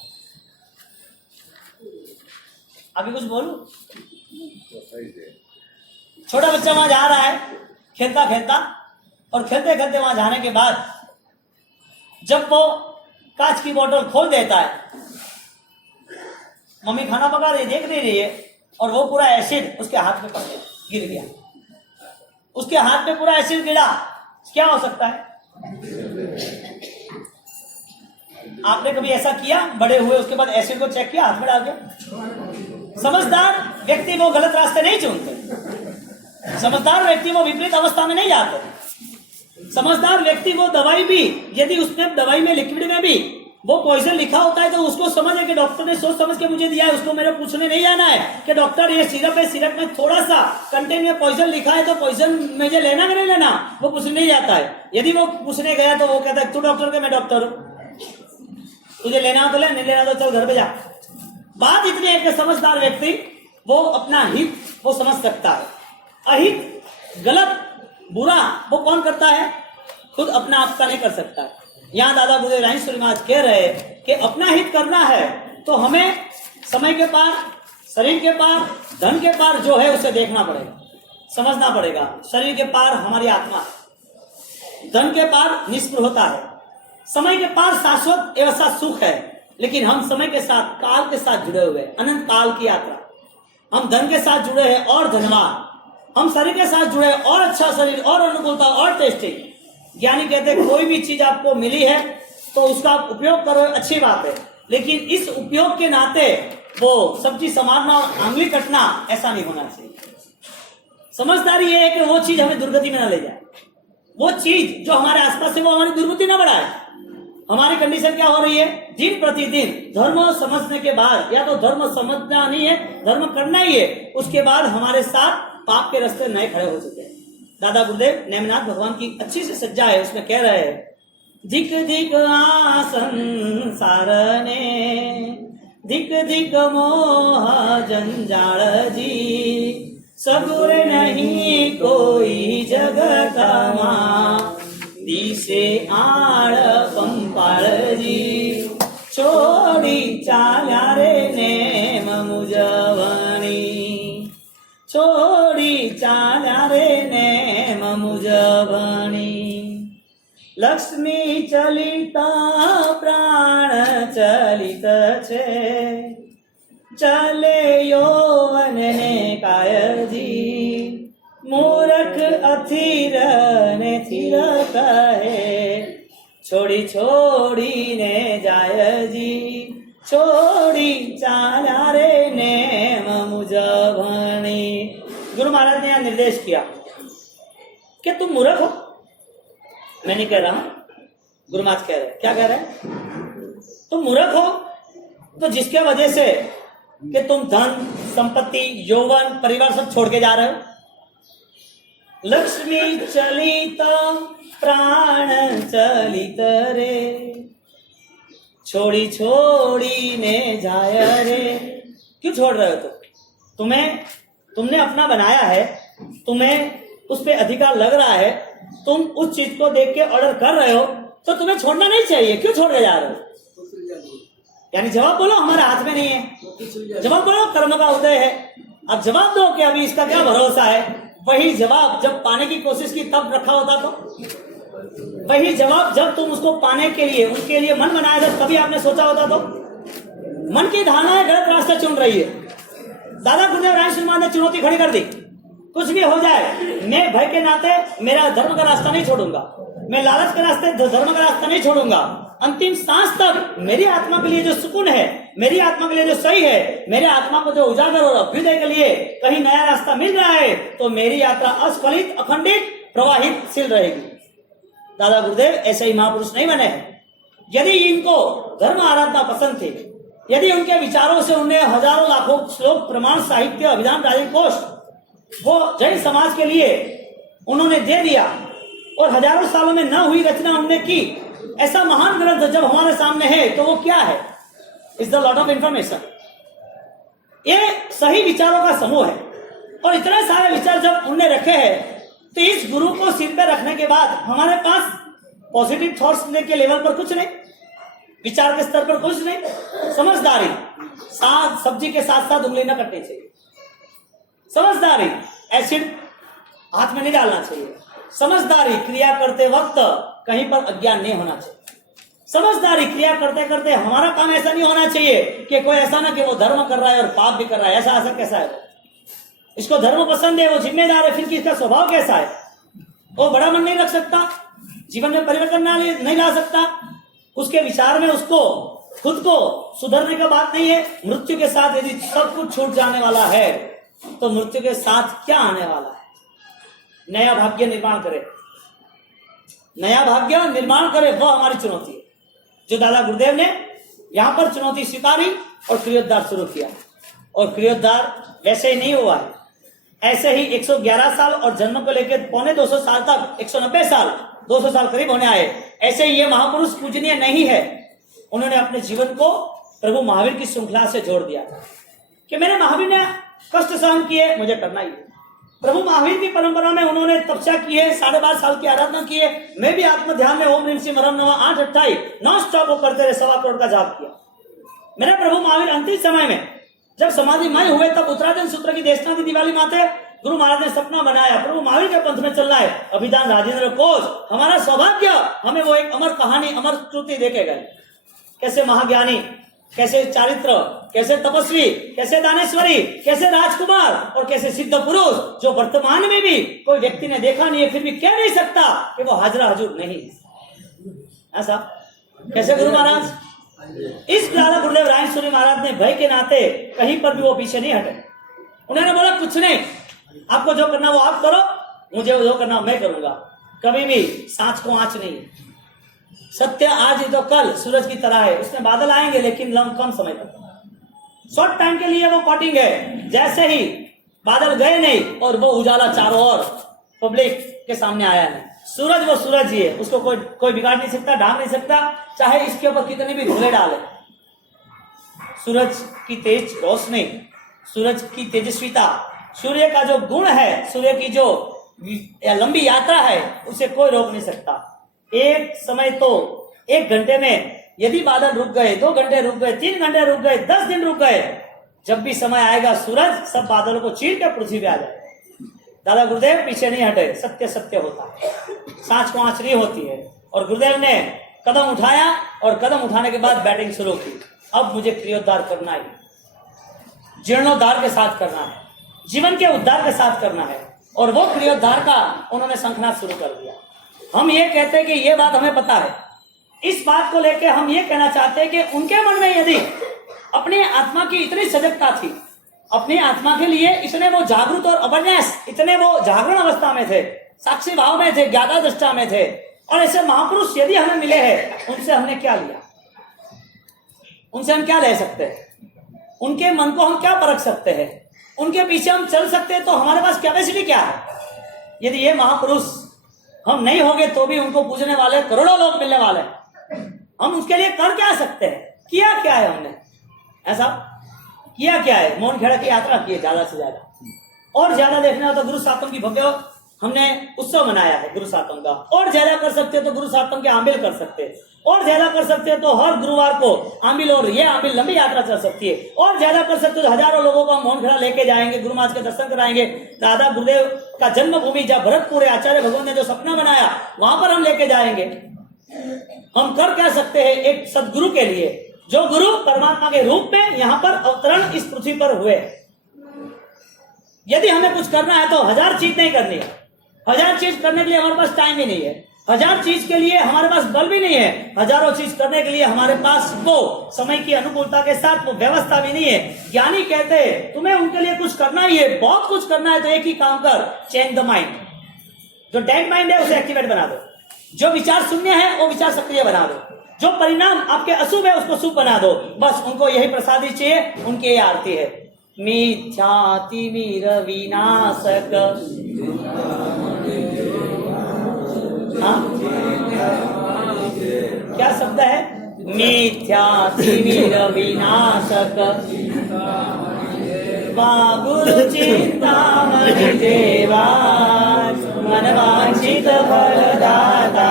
आगे कुछ बोलूं? छोटा बच्चा वहां जा रहा है खेलता खेलता, और खेलते खेलते वहां जाने के बाद जब वो कांच की बोतल खोल देता है, मम्मी खाना पका रही देख नहीं रही है, और वो पूरा एसिड उसके हाथ में पड़ गया, गिर गया। उसके हाथ में पूरा एसिड गिरा, क्या हो सकता है? आपने कभी ऐसा किया बड़े हुए उसके बाद एसिड को चेक किया हाथ में डाल के? समझदार व्यक्ति वो गलत रास्ते नहीं चुनते, समझदार व्यक्ति वो विपरीत अवस्था में नहीं जाते। समझदार व्यक्ति वो दवाई भी, यदि उसमें दवाई में लिक्विड में भी वो पॉइजन लिखा होता है तो उसको समझ है कि डॉक्टर ने सोच समझ के मुझे दिया है, उसको मेरे पूछने नहीं जाना है कि डॉक्टर ये सिरप है, सिरप में थोड़ा सा कंटेंट में पॉइजन लिखा है तो पॉइजन मुझे लेना कि नहीं लेना, वो पूछने नहीं जाता है। यदि वो पूछने गया तो वो कहता है तू डॉक्टर के मैं डॉक्टर हूं, तुझे लेना हो तो ले, नहीं लेना तो चल घर पे जा। बात इतनी है कि समझदार व्यक्ति वो अपना हित वो समझ सकता है, अहित गलत बुरा वो कौन करता है? खुद अपना आप का नहीं कर सकता है। यहाँ दादा गुरुदेव राजेश्वरी महाराज कह रहे कि अपना हित करना है तो हमें समय के पार, शरीर के पार, धन के पार जो है उसे देखना पड़ेगा, समझना पड़ेगा। शरीर के पार हमारी आत्मा, धन के पार निष्प्रभता है, समय के पार शाश्वत ऐसा सुख है, लेकिन हम समय के साथ, काल के साथ जुड़े हुए, अनंत काल की यात्रा। हम धन के साथ जुड़े हैं और धनवान, हम शरीर के साथ जुड़े और अच्छा शरीर और अनुकूलता और टेस्टिंग। ज्ञानी कहते हैं कोई भी चीज आपको मिली है तो उसका आप उपयोग करो, अच्छी बात है, लेकिन इस उपयोग के नाते वो सब्जी संभालना और आंगली कटना ऐसा नहीं होना चाहिए। समझदारी ये है कि वो चीज हमें दुर्गति में ना ले जाए, वो चीज जो हमारे आसपास है वो हमारी दुर्गति ना बढ़ाए। हमारी कंडीशन क्या हो रही है? दिन प्रतिदिन धर्म समझने के बाद, या तो धर्म समझना नहीं है, धर्म करना ही है, उसके बाद हमारे साथ पाप के रास्ते नए खड़े हो चुके हैं। दादा गुरुदेव नेमिनाथ भगवान की अच्छी सी सज्जा है, उसमें कह रहे हैं धिक धिक संसार ने, धिक धिक मोह जंजाल जी, सगुर नहीं कोई जगत मां, दिसे आड़ पंपाल जी, छोड़ी चाल्या रे नेम मुजवणी, छोड़ी लक्ष्मी चलिता प्राण चलित छे, चले यौवन ने कायजी, मूर्ख अथीर ने थीर कहे, छोड़ी छोड़ी ने जायजी, छोड़ी चाला रे नेम मुजभणी। गुरु महाराज ने यह निर्देश किया कि तुम मूर्ख हो। मैं नहीं कह रहा हूं, गुरु महाराज कह रहे हैं। क्या कह रहे हैं? तुम मूर्ख हो तो जिसके वजह से कि तुम धन संपत्ति यौवन परिवार सब छोड़ के जा रहे हो। लक्ष्मी चलित प्राण चलित रे, छोड़ी छोड़ी ने जाय रे। क्यों छोड़ रहे हो? तुमने अपना बनाया है, तुम्हें उस पे अधिकार लग रहा है, तुम उस चीज को देख के ऑर्डर कर रहे हो, तो तुम्हें छोड़ना नहीं चाहिए। क्यों छोड़ के जा रहे हो? यानी जवाब बोलो, हमारे हाथ में नहीं है। जवाब बोलो, कर्म का उदय है। अब जवाब दो कि अभी इसका क्या भरोसा है। वही जवाब जब पाने की कोशिश की तब रखा होता तो, वही जवाब जब तुम उसको पाने के लिए उनके लिए मन बनाया था तभी आपने सोचा होता तो। मन की धारणाएं गलत रास्ता चुन रही है। दादा गुरुदेव राय सुमान ने चुनौती खड़ी कर दी, कुछ भी हो जाए मैं भय के नाते मेरा धर्म का रास्ता नहीं छोड़ूंगा, मैं लालच के रास्ते धर्म का रास्ता नहीं छोड़ूंगा। अंतिम सांस तक मेरी आत्मा के लिए जो सुकून है, मेरी आत्मा के लिए जो सही है, मेरे आत्मा को जो उजागर और अभ्युदय के लिए कहीं नया रास्ता मिल रहा है, तो मेरी यात्रा अस्खलित अखंडित प्रवाहितशील रहेगी। दादा गुरुदेव ऐसे ही महापुरुष नहीं बने हैं। यदि इनको धर्म आराधना पसंद थी, यदि उनके विचारों से उन्हें हजारों लाखों श्लोक प्रमाण साहित्य अभिधान राजन कोश वो जैन समाज के लिए उन्होंने दे दिया और हजारों सालों में न हुई रचना उन्होंने की, ऐसा महान ग्रंथ जब हमारे सामने है तो वो क्या है? Is the lot of information. ये सही विचारों का समूह है और इतने सारे विचार जब उन्होंने रखे हैं तो इस गुरु को सिर पे रखने के बाद हमारे पास पॉजिटिव थॉट्स के लेवल पर कुछ नहीं, विचार के स्तर पर कुछ नहीं। समझदारी, साथ सब्जी के साथ साथ उंगली न कटनी चाहिए। समझदारी, एसिड हाथ में नहीं डालना चाहिए। समझदारी, क्रिया करते वक्त कहीं पर अज्ञान नहीं होना चाहिए। समझदारी, क्रिया करते करते हमारा काम ऐसा नहीं होना चाहिए कि कोई ऐसा ना कि वो धर्म कर रहा है और पाप भी कर रहा है। ऐसा कैसा है? इसको धर्म पसंद है, वो जिम्मेदार है, फिर किसका स्वभाव कैसा है? वो बड़ा मन नहीं रख सकता, जीवन में परिवर्तन नहीं ला सकता, उसके विचार में उसको खुद को सुधरने का बात नहीं है। मृत्यु के साथ यदि सब कुछ छूट जाने वाला है तो मृत्यु के साथ क्या आने वाला है? नया भाग्य निर्माण करे, नया भाग्य निर्माण करे, वह हमारी चुनौती है जो दादा गुरुदेव ने यहां पर चुनौती स्वीकारी और क्रियोद्धार शुरू किया। और क्रियोद्धार वैसे ही नहीं हुआ है, ऐसे ही 111 साल और जन्म को लेकर पौने 200 साल तक 190 साल 200 साल करीब होने आए। ऐसे ही ये महापुरुष पूजनीय नहीं है। उन्होंने अपने जीवन को प्रभु महावीर की श्रृंखला से जोड़ दिया था कि मेरे महावीर ने कष्ट सहन किए, मुझे करना ही है। प्रभु महावीर की परंपरा में उन्होंने तपस्या की है, 12.5 साल की आराधना की है। मैं भी आत्म ध्यान में ओम ह्रीम श्रीम हरम नमः 828 नॉन स्टॉप वो करते रहे, 1.25 करोड़ का जाप किया। मेरे प्रभु महावीर अंतिम समय में जब समाधिमय हुए तब उत्तराधन सूत्र की देशना थी दिवाली माते। गुरु महाराज ने सपना बनाया प्रभु महावीर के पंथ में चलना है, अभिधान राजेंद्र कोश। हमारा सौभाग्य, हमें वो एक अमर कहानी अमर कृति देके गए। कैसे महाज्ञानी, कैसे चारित्र, कैसे तपस्वी, कैसे दानेश्वरी, कैसे राजकुमार और कैसे सिद्ध पुरुष जो वर्तमान में भी कोई व्यक्ति ने देखा नहीं है, फिर भी कह नहीं सकता कि वो हाजरा हजूर नहीं है। ऐसा कैसे गुरु महाराज? इस दादा गुरुदेव रायसूरी महाराज ने भय के नाते कहीं पर भी वो पीछे नहीं हटे। उन्होंने बोला कुछ नहीं, आपको जो करना वो आप करो, मुझे जो करना मैं करूंगा। कभी भी सांच को आंच नहीं। सत्य आज ही तो कल सूरज की तरह है, उसमें बादल आएंगे लेकिन कम समय तक, शॉर्ट टाइम के लिए वो कॉटिंग है। जैसे ही बादल गए नहीं और वो उजाला चारों ओर पब्लिक के सामने आया है। सूरज वो सूरज ही है, उसको कोई बिगाड़ नहीं सकता, ढांक नहीं सकता, चाहे इसके ऊपर कितने भी धुएं डाले। सूरज की तेज रोशनी, सूरज की तेजस्विता, सूर्य का जो गुण है, सूर्य की जो लंबी यात्रा है, उसे कोई रोक नहीं सकता। एक समय तो 1 घंटे में यदि बादल रुक गए, 2 घंटे रुक गए, 3 घंटे रुक गए, 10 दिन रुक गए, जब भी समय आएगा सूरज सब बादलों को चीर के पृथ्वी पे आ जाए। दादा गुरुदेव पीछे नहीं हटे, सत्य सत्य होता है, सांच को आंच नहीं होती है। और गुरुदेव ने कदम उठाया और कदम उठाने के बाद बैटिंग शुरू की। अब मुझे क्रियोद्धार करना है, जीर्णोद्धार के साथ करना है, जीवन के उद्धार के साथ करना है। और वो क्रियोद्धार का उन्होंने शंखनाद शुरू कर दिया। हम ये कहते हैं कि ये बात हमें पता है। इस बात को लेकर हम ये कहना चाहते हैं कि उनके मन में यदि अपनी आत्मा की इतनी सजगता थी, अपनी आत्मा के लिए इतने वो जागरूक और अवेयरनेस, इतने वो जागरण अवस्था में थे, साक्षी भाव में थे, ज्ञाता दृष्टा में थे, और ऐसे महापुरुष यदि हमें मिले हैं, उनसे हमने क्या लिया, उनसे हम क्या ले सकते हैं, उनके मन को हम क्या परख सकते हैं, उनके पीछे हम चल सकते हैं, तो हमारे पास कैपेसिटी क्या है। यदि ये महापुरुष हम नहीं होंगे तो भी उनको पूजने वाले करोड़ों लोग मिलने वाले हैं। हम उसके लिए कर क्या सकते हैं, किया क्या है हमने, ऐसा किया क्या है। मोहन खेड़ा की यात्रा की है ज्यादा से ज्यादा, और ज्यादा देखना हो तो गुरु सातम की भव्य हमने उत्सव मनाया है गुरु सातम का। और ज्यादा कर सकते हो तो गुरु सातम के आमिल कर सकते हैं, और ज्यादा कर सकते हैं तो हर गुरुवार को आमिल, और ये आमिल लंबी यात्रा चल सकती है। और ज्यादा कर सकते हो तो हजारों लोगों को हम मोहन खेड़ा लेके जाएंगे, गुरु महाराज के दर्शन कराएंगे, दादा गुरुदेव का जन्मभूमि जब भरतपुर है, आचार्य भगवान ने जो सपना बनाया वहां पर हम लेके जाएंगे। हम कर क्या सकते हैं एक सदगुरु के लिए, जो गुरु परमात्मा के रूप में यहाँ पर अवतरण इस पृथ्वी पर हुए। यदि हमें कुछ करना है तो 1000 चीज नहीं करनी है। 1000 चीज करने के लिए हमारे पास टाइम ही नहीं है, 1000 चीज के लिए हमारे पास बल भी नहीं है, हजारों चीज करने के लिए हमारे पास वो समय की अनुकूलता के साथ वो व्यवस्था भी नहीं है। ज्ञानी कहते हैं तुम्हें उनके लिए कुछ करना ही है, बहुत कुछ करना है तो एक ही काम कर, चेंज द माइंड। जो डेड माइंड है उसे एक्टिवेट बना दो, जो विचार शून्य है वो विचार सक्रिय बना दो, जो परिणाम आपके अशुभ है उसको शुभ बना दो। बस उनको यही प्रसादी चाहिए, उनकी ये आरती है। मिथ्यातिमिर विनाशक, हाँ क्या शब्द है, मिथ्यातिमिर विनाशक, गुरु चिंतामणि देवा, मनवांछित फलदाता,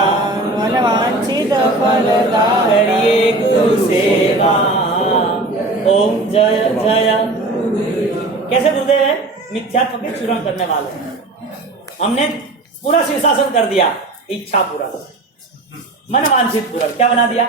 मनवांछित फलदाता, गुरु सेवा। ओम जय जय। कैसे गुरुदेव है, मिथ्यात्व के चूर्ण करने वाले। हमने पूरा शीर्षासन कर दिया, इच्छा पूरा, मनवांछित पूरा क्या बना दिया,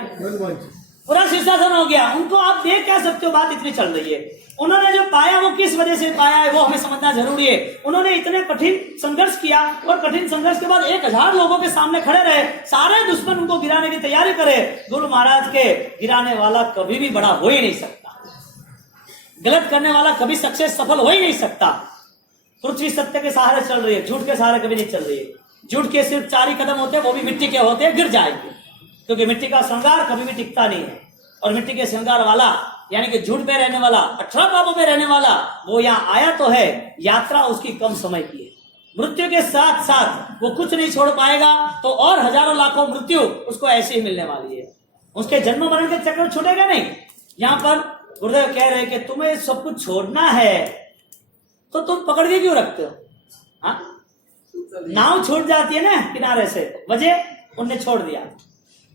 पूरा शीर्षासन हो गया। उनको आप देख क्या सकते हो, बात इतनी चल रही है। उन्होंने जो पाया वो किस वजह से पाया है वो हमें समझना जरूरी है। उन्होंने इतने कठिन संघर्ष किया, और कठिन संघर्ष के बाद 1000 लोगों के सामने खड़े रहे, सारे दुश्मन उनको गिराने की तैयारी करे। गुरु महाराज के गिराने वाला कभी भी बड़ा हो ही नहीं सकता, गलत करने वाला कभी सक्सेस सफल हो ही नहीं सकता। पृथ्वी सत्य के सहारे चल रही है, झूठ के सहारे कभी नहीं चल रही है। झूठ के सिर्फ 4 ही कदम होते हैं, वो भी मिट्टी के होते हैं, गिर जाएंगे, क्योंकि मिट्टी का श्रृंगार कभी भी टिकता नहीं है। और मिट्टी के श्रृंगार वाला यानी कि झूठ पे रहने वाला, 18 पापों पे रहने वाला, वो यहाँ आया तो है, यात्रा उसकी कम समय की है। मृत्यु के साथ साथ वो कुछ नहीं छोड़ पाएगा, तो और हजारों लाखों मृत्यु उसको ऐसे ही मिलने वाली है। उसके जन्म मरण के चक्कर छूटेगा नहीं। यहाँ पर गुरुदेव कह रहे हैं कि तुम्हें सब कुछ छोड़ना है तो तुम पकड़ के क्यों रखते हो। हाँ, नाव छूट जाती है ना किनारे से, वजह उनने छोड़ दिया।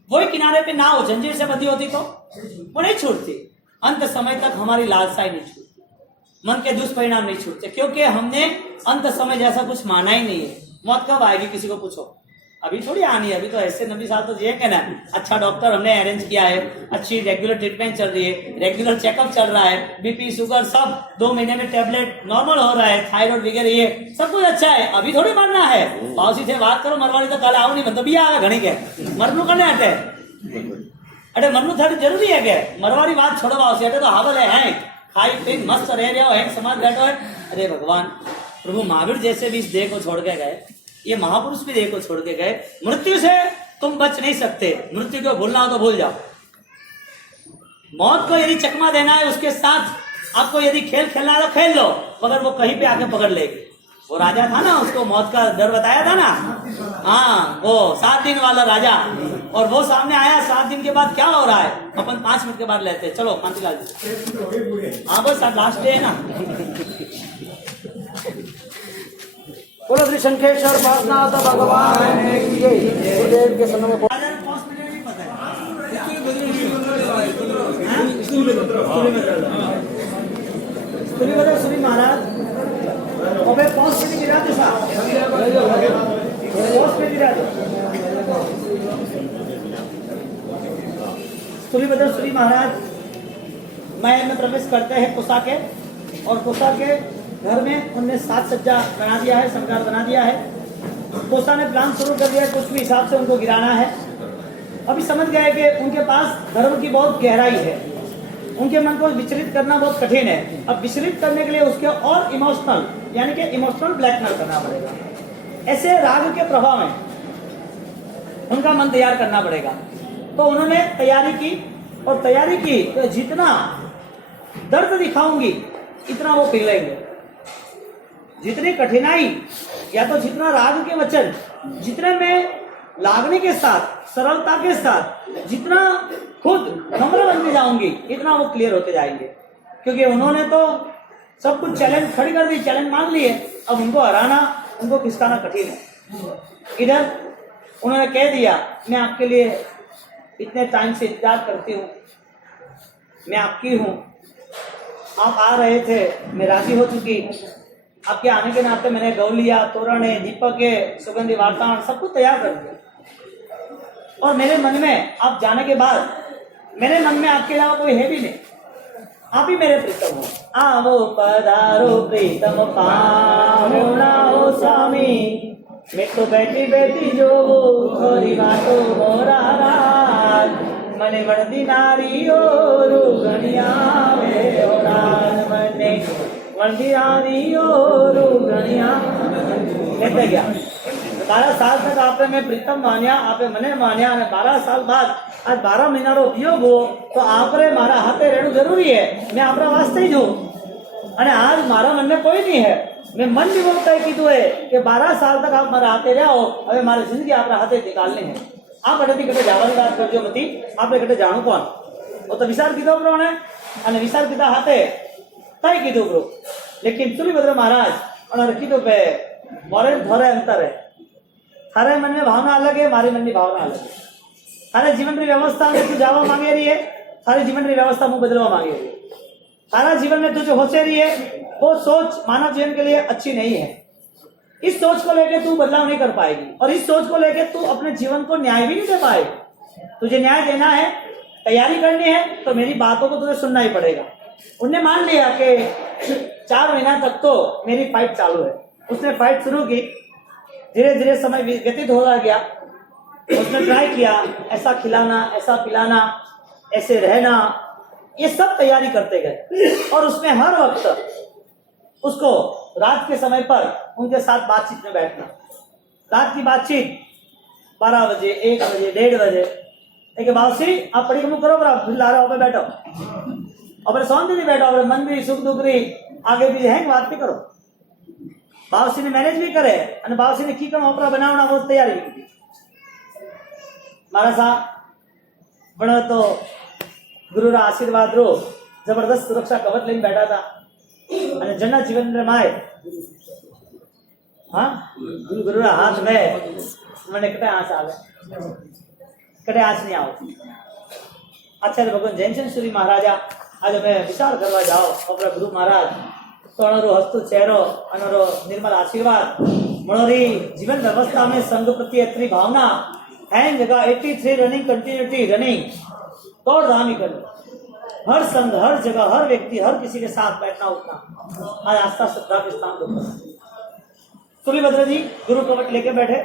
वही किनारे पे नाव जंजीर से बंधी होती तो वो नहीं छूटती। अंत समय तक हमारी लालसा ही नहीं छूटती, मन के दुष्परिणाम नहीं छूटते, क्योंकि हमने अंत समय जैसा कुछ माना ही नहीं है। मौत कब आएगी किसी को पूछो, अभी थोड़ी आनी है। अभी तो ऐसे 90 साल तो जिए ना। अच्छा डॉक्टर हमने अरेंज किया है, अच्छी रेगुलर ट्रीटमेंट चल रही है, रेगुलर चेकअप चल रहा है, बीपी शुगर सब 2 महीने में टेबलेट नॉर्मल हो रहा है, थायराइड वगैरह ये सब कुछ अच्छा है। अभी थोड़ी मरना है। पाउसी से बात करो, मरवाड़ी तो कल आओ नहीं, मतलब भी आगा घनी के मरनू करने हटे, अरे मरनू थोड़ी जरूरी है क्या, मरवाड़ी बात छोड़ो। पाउसी हटे तो हावल है, खाई पी मस्त रह रहे हो, है समाज बैठो है। अरे भगवान प्रभु महावीर जैसे भी इस देह को छोड़ के गए, ये महापुरुष भी देह को छोड़ के गए। मृत्यु से तुम बच नहीं सकते, मृत्यु को भूलना हो तो भूल जाओ। मौत को यदि चकमा देना है, उसके साथ आपको यदि खेल खेलना है तो खेल लो, मगर वो कहीं पे आके पकड़ लेगी। वो राजा था ना, उसको मौत का डर बताया था ना, हाँ वो 7 दिन वाला राजा, और वो सामने आया 7 दिन के बाद क्या हो रहा है, अपन 5 मिनट के बाद लेते हैं। चलो कांतिलाल जी, हाँ बस लास्ट डे है ना। बोलो श्री शंखेश्वर पार्श्वनाथ भगवान गुरुदेव के समय में महाराज 5 मिनट सूर्यभद्र श्री महाराज महल में प्रवेश करते हैं कोसा के, और कोसा के घर में उनने साज सज्जा बना दिया है, श्रृंगार बना दिया है। कोसा ने प्लान शुरू कर दिया कुछ भी हिसाब से उनको गिराना है। अभी समझ गए कि उनके पास धर्म की बहुत गहराई है, उनके मन को विचलित करना बहुत कठिन है। अब विचलित करने के लिए उसके और इमोशनल यानी कि इमोशनल ब्लैकमेल करना पड़ेगा। ऐसे राग के प्रभाव में उनका मन तैयार करना पड़ेगा। तो उन्होंने तैयारी की, और तैयारी की तो जितना दर्द दिखाऊंगी इतना वो पिघलेंगे। जितनी कठिनाई या तो जितना राग के वचन जितने में लागने के साथ, सरलता के साथ जितना खुद नम्र बनते जाऊंगी इतना वो क्लियर होते जाएंगे। क्योंकि उन्होंने तो सब कुछ चैलेंज खड़ी कर दी, चैलेंज मान लिए, अब उनको हराना, उनको खिसकाना कठिन है। इधर उन्होंने कह दिया मैं आपके लिए इतने टाइम से इंतजार करती हूँ, मैं आपकी हूँ, आप आ रहे थे, मैं राजी हो चुकी, आपके आने के नाते मैंने गौ लिया, तोरण है, दीपक है, सुगंधी वातावरण सब कुछ तैयार कर दिया। और मेरे मन में आप जाने के बाद मेरे मन में आपके अलावा कोई है भी नहीं, आप ही मेरे प्रीतम हो। आवो पधारो प्रीतम पामो नाओ स्वामी, मैं तो बैठी बैठी जो थोड़ी बातो मोरा राज, मने वरदी नारी ओ रुगणिया में हो राज, मने वरदी नारी ओ रुगणिया। कहते गया 12 साल तक आपने मैं प्रीतम मान्या, आपे मने मान्या, અને 12 साल बाद आज 12 મહિનાનો વિયોગ હો તો આપણે મારા હાથે રહેવું જરૂરી है। मैं आपरा वास्ते જ हूँ અને आज મારા मन में कोई नहीं है। मैं मन भी बहुत तय कीधું है कि 12 साल तक आप मारा हाथे रहो, હવે મારી જિંદગી આપણા હાથે निकालनी है। આ બધાથી કટે જવાની વાત કરજો મતી, આપણે કટે જાણું કોણ वो तो विचार कीधो प्रमाणे અને વિચાર कीधा हाथे तय कीधું ब्रो। लेकिन सूर्यभद्र महाराज उन्होंने कीधું पे मोरे धोरे अंतर है, थारे मन में भावना अलग है, मारी मन की भावना अलग है। थारे जीवन की व्यवस्था में तू जावा मांगे रही है, थारी जीवन की व्यवस्था में बदलवा मांगे रही है। थारा जीवन में तू जो होशे रही है वो सोच मानव जीवन के लिए अच्छी नहीं है। इस सोच को लेकर तू बदलाव नहीं कर पाएगी, और इस सोच को लेकर तू अपने जीवन को न्याय भी नहीं दे पाएगी। तुझे न्याय देना है, तैयारी करनी है, तो मेरी बातों को तुझे सुनना ही पड़ेगा। उनने मान लिया कि 4 महीना तक तो मेरी फाइट चालू है। उसने फाइट शुरू की, धीरे धीरे समय व्यतीत हो रहा गया। उसने ट्राई किया, ऐसा खिलाना, ऐसा पिलाना, ऐसे रहना, ये सब तैयारी करते गए। और उसमें हर वक्त उसको रात के समय पर उनके साथ बातचीत में बैठना। रात की बातचीत 12 बजे, 1 बजे, 1:30 बजे, एक बावसी आप पढ़ी कम करो, फिर ला रहा हो बैठो, और सौंदर्य भी बैठो, और मन भी सुख दुख रही आगे भी है बात भी करो। बावसी ने मैनेज भी करे, અને बावसी ने की कम ओपरा बनावना वो तैयारी भी की। मारा सा बनो तो गुरु रा आशीर्वाद रो जबरदस्त सुरक्षा कवच लेने बैठा था, અને जना जीवन में माए हाँ गुरु रा हाथ में मैंने कटे आँच आवे, कटे आँच नहीं आओ। आचार्य भगवान जैनचंद सूरी महाराजा आज मैं विचार करवा जाओ अपना गुरु महाराज तो अणरो हस्तु चेहरो अणरो निर्मल आशीर्वाद मनोरी जीवन व्यवस्था में संघ प्रति इतनी भावना है जगह 83 रनिंग कंटिन्यूटी रनिंग तोड़ धामी कर हर संघ हर जगह हर व्यक्ति हर किसी के साथ बैठना उठना आज आस्था श्रद्धा के स्थान पर। सूर्यभद्र जी गुरु कवच लेके बैठे,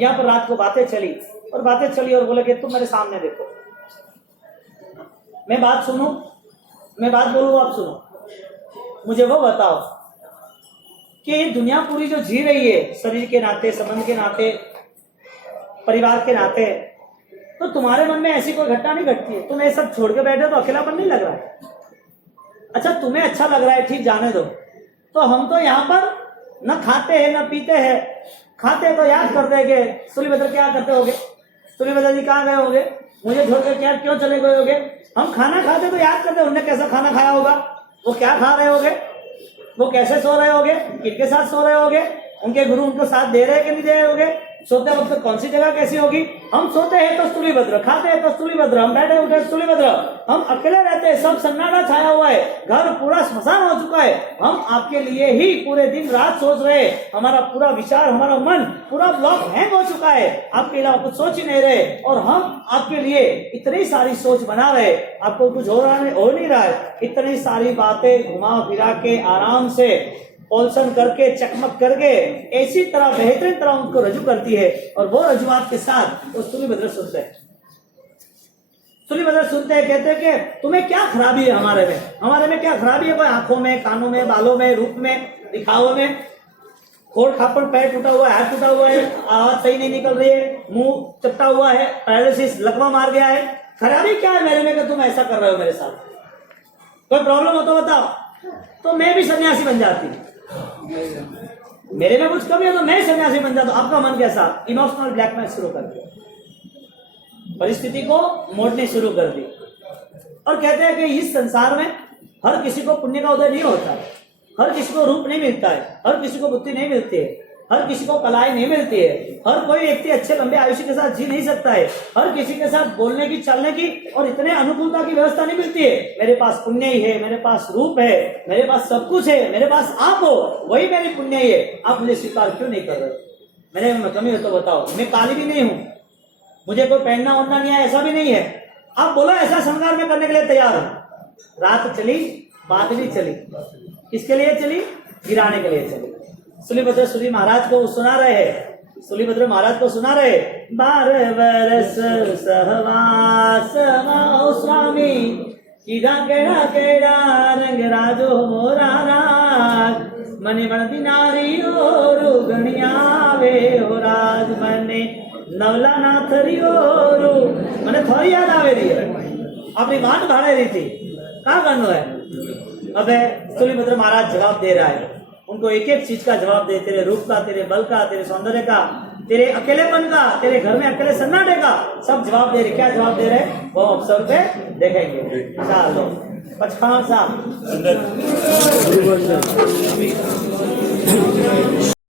यहाँ पर रात को बातें चली और बोले कि तुम मेरे सामने देखो, मैं बात सुनूं, मैं बात बोलूं, आप सुनो, मुझे वो बताओ कि ये दुनिया पूरी जो जी रही है शरीर के नाते, संबंध के नाते, परिवार के नाते, तो तुम्हारे मन में ऐसी कोई घटना नहीं घटती है। तुम ये सब छोड़ के बैठे तो अकेलापन नहीं लग रहा है? अच्छा तुम्हें अच्छा लग रहा है, ठीक, जाने दो। तो हम तो यहाँ पर न खाते हैं न पीते हैं, खाते तो याद कर देंगे सूर्यभद्र क्या करते होगे, सूर्यभद्र जी कहाँ गए होगे, मुझे छोड़ के क्या क्यों चले गए होगे। हम खाना खाते तो याद करते उन्होंने कैसा खाना खाया होगा, वो क्या खा रहे होगे, वो कैसे सो रहे होगे, किसके साथ सो रहे होगे, उनके गुरु उनको साथ दे रहे कि नहीं दे रहे होगे, सोते वक्त कौन सी जगह कैसी होगी? हम सोते हैं तो स्थूलिभद्र, खाते हैं तो स्थूलिभद्र, हम बैठे उठे स्थूलिभद्र, हम अकेले रहते हैं, सब सन्नाटा छाया हुआ है, घर पूरा श्मशान हो चुका है, हम आपके लिए ही पूरे दिन रात सोच रहे हैं, हमारा पूरा विचार, हमारा मन पूरा ब्लॉक हैंग हो चुका है, आपके अलावा कुछ सोच ही नहीं रहे, और हम आपके लिए इतनी सारी सोच बना रहे, आपको कुछ हो नहीं रहा है, इतनी सारी बातें घुमा फिरा के आराम से पोलसन करके चकमक करके ऐसी तरह बेहतरीन तरह उनको रजू करती है, और वो रजुआत के साथ वो स्थूलिभद्र सुनते हैं। स्थूलिभद्र सुनते हैं, कहते हैं कि तुम्हें क्या खराबी है हमारे में क्या खराबी है? कोई आंखों में, कानों में, बालों में, रूप में, दिखावों में, खोड़ खापड़, पैर टूटा हुआ है, हाथ टूटा हुआ है, आवाज सही नहीं निकल रही है, मुंह चपटा हुआ है, पैरालिसिस, लकवा मार गया है, खराबी क्या है मेरे में कि तुम ऐसा कर रहे हो मेरे साथ? कोई प्रॉब्लम हो तो बताओ, तो मैं भी सन्यासी बन जाती। मेरे में कुछ कमी है तो मैं सन्यासी बन जाता। आपका मन कैसा? इमोशनल ब्लैकमेल शुरू कर दिया, परिस्थिति को मोड़ने शुरू कर दी, और कहते हैं कि इस संसार में हर किसी को पुण्य का उदय नहीं होता है, हर किसी को रूप नहीं मिलता है, हर किसी को बुद्धि नहीं मिलती है, हर किसी को कलाएं नहीं मिलती है, हर कोई व्यक्ति अच्छे लंबे आयुष्य के साथ जी नहीं सकता है, हर किसी के साथ बोलने की, चलने की और इतने अनुकूलता की व्यवस्था नहीं मिलती है। मेरे पास पुण्य ही है, मेरे पास रूप है, मेरे पास सब कुछ है, मेरे पास आप हो, वही मेरी पुण्य ही है, आप मुझे स्वीकार क्यों नहीं कर रहे? मेरे में कमी हो तो बताओ। मैं काली भी नहीं हूँ, मुझे कोई पहनना ओढ़ना नहीं है, ऐसा भी नहीं है, आप बोलो ऐसा श्रृंगार में करने के लिए तैयार हूँ। रात चली, बात भी चली, किसके लिए चली? गिराने के लिए चली। स्थूलिभद्र सूरी महाराज को सुना रहे, स्थूलिभद्र महाराज को सुना रहे, 12 वर्ष सहवास माओ स्वामी, कीधा केड़ा केड़ा रंग राजो मोरा राज, मने मणती नारी ओरु गणियावे हो राज, मने नवला नाथरी ओरु, मने थोड़ी याद आवे रही है, अपनी बात भाड़े रही थी, कहाँ करना है? अबे स्थूलिभद्र महाराज जवाब दे रहा है, उनको एक एक चीज का जवाब दे, तेरे रूप का, तेरे बल का, तेरे सौंदर्य का, तेरे अकेलेपन का, तेरे घर में अकेले सन्नाटे का, सब जवाब दे रहे। क्या जवाब दे रहे वो अवसर पे देखेंगे। चलो पचखान साहब